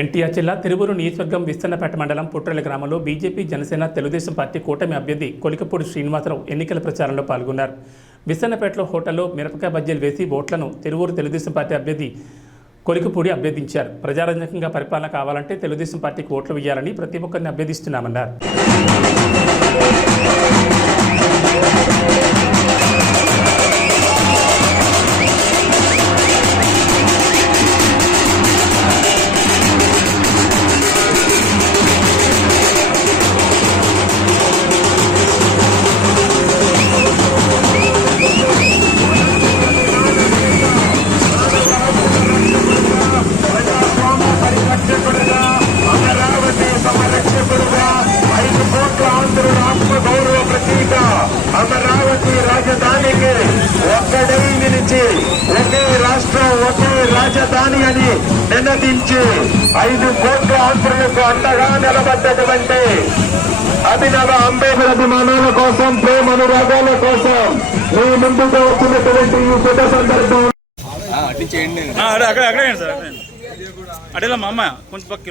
ఎన్టీఆర్ జిల్లా తిరువురు నియోజకవర్గం విస్తన్నపేట మండలం పుట్రల గ్రామంలో బీజేపీ జనసేన తెలుగుదేశం పార్టీ కూటమి అభ్యర్థి కొలికపూడి శ్రీనివాసరావు ఎన్నికల ప్రచారంలో పాల్గొన్నారు. విస్తన్నపేటలో హోటల్లో మిరపకాయ బజ్జీలు వేసి ఓట్లను తిరువురు తెలుగుదేశం పార్టీ అభ్యర్థి కొలికపూడి అభ్యర్థించారు. ప్రజారంజకంగా పరిపాలన కావాలంటే తెలుగుదేశం పార్టీకి ఓట్లు వేయాలని ప్రతి ఒక్కరిని అభ్యర్థిస్తున్నామన్నారు. ఆంధ్రుల ఆత్మ గౌరవ ప్రతీక అమరావతి రాజధానికి ఒక్కడై నిలిచి ఒకే రాష్ట్రం ఒకే రాజధాని అని నినదించి ఐదు కోట్ల ఆంధ్రులకు అండగా నిలబడ్డటువంటి అభినవ అంబేద్కర్ అభిమానాల కోసం ప్రేమ అనురాగాల కోసం మీ ముందుకు వచ్చినటువంటి ఈ శుభ సందర్భం. అక్కడ అక్కడ సార్ అక్కడే అడేలా మా అమ్మ కొంచెం పక్కకి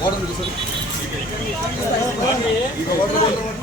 ఓడర్ చూసారు ఓడర్ ఓడర్